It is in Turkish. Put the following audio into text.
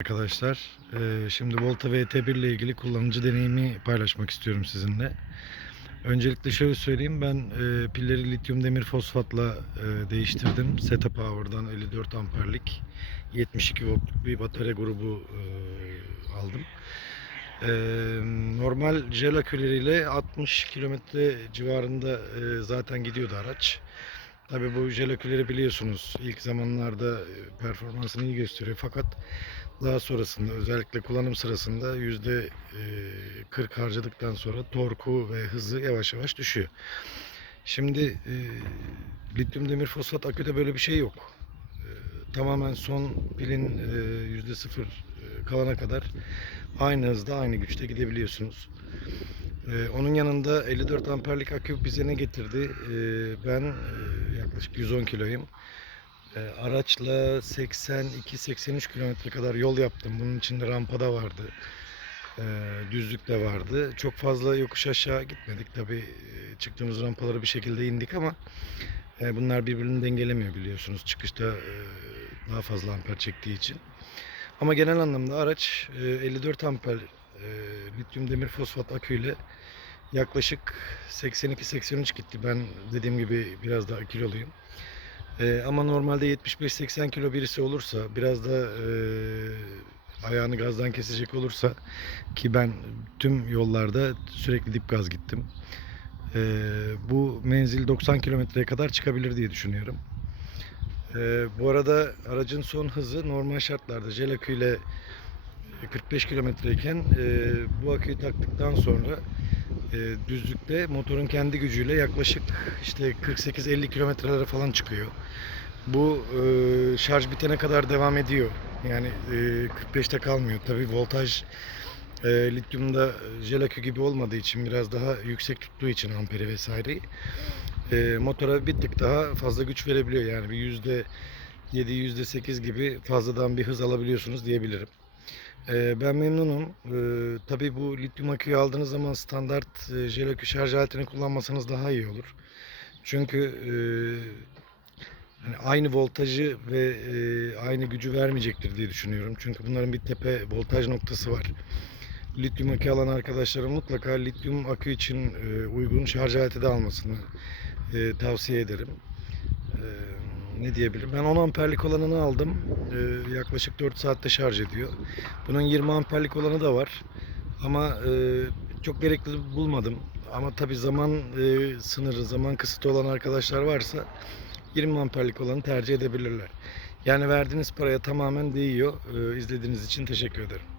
Arkadaşlar, eee, şimdi Volta VT1 ile ilgili kullanıcı deneyimi paylaşmak istiyorum sizinle. Öncelikle şöyle söyleyeyim, ben eee, pilleri lityum demir fosfatla eee, değiştirdim. Seta Power'dan 54 amperlik 72 voltluk bir batarya grubu aldım. Normal jel aküleriyle 60 kilometre civarında zaten gidiyordu araç. Tabii bu jel aküleri biliyorsunuz ilk zamanlarda e, performansını iyi gösteriyor fakat daha sonrasında özellikle kullanım sırasında yüzde e, 40 harcadıktan sonra torku ve hızı yavaş yavaş düşüyor. Şimdi e, lityum demir fosfat aküde böyle bir şey yok. E, tamamen son pilin e, yüzde sıfır e, kalana kadar aynı hızda aynı güçte gidebiliyorsunuz. E, onun yanında 54 amperlik akü bize ne getirdi? E, ben e, yaklaşık 110 kiloyum. E, araçla 82-83 kilometre kadar yol yaptım. Bunun içinde rampada vardı. E, düzlük de vardı. Çok fazla yokuş aşağı gitmedik. Tabii e, çıktığımız rampaları bir şekilde indik ama e, bunlar birbirini dengelemiyor biliyorsunuz. Çıkışta e, daha fazla amper çektiği için. Ama genel anlamda araç e, 54 amper e, lityum demir fosfat aküyle yaklaşık 82-83 gitti. Ben dediğim gibi biraz daha kiloluyum. Ee, ama normalde 75-80 kilo birisi olursa biraz da e, ayağını gazdan kesecek olursa ki ben tüm yollarda sürekli dip gaz gittim. Ee, bu menzil 90 kilometreye kadar çıkabilir diye düşünüyorum. Ee, bu arada aracın son hızı normal şartlarda jel aküyle 45 kilometreyken e, bu aküyü taktıktan sonra e, düzlükte motorun kendi gücüyle yaklaşık işte 48-50 kilometrelere falan çıkıyor. Bu e, şarj bitene kadar devam ediyor. Yani e, 45'te kalmıyor. Tabi voltaj e, lityumda jel akü gibi olmadığı için biraz daha yüksek tuttuğu için amperi vesaireyi e, motora bir tık daha fazla güç verebiliyor. Yani bir yüzde 7 yüzde 8 gibi fazladan bir hız alabiliyorsunuz diyebilirim. Ee, ben memnunum. Ee, tabii bu lityum aküyü aldığınız zaman standart e, jel akü şarj aletini kullanmasanız daha iyi olur. Çünkü e, hani aynı voltajı ve e, aynı gücü vermeyecektir diye düşünüyorum. Çünkü bunların bir tepe voltaj noktası var. Lityum akü alan arkadaşların mutlaka lityum akü için e, uygun şarj aleti de almasını tavsiye ederim. E, ne diyebilirim? Ben 10 amperlik olanını aldım. Ee, yaklaşık 4 saatte şarj ediyor. Bunun 20 amperlik olanı da var. Ama e, çok gerekli bulmadım. Ama tabi zaman e, sınırı, zaman kısıtı olan arkadaşlar varsa 20 amperlik olanı tercih edebilirler. Yani verdiğiniz paraya tamamen değiyor. Ee, izlediğiniz için teşekkür ederim.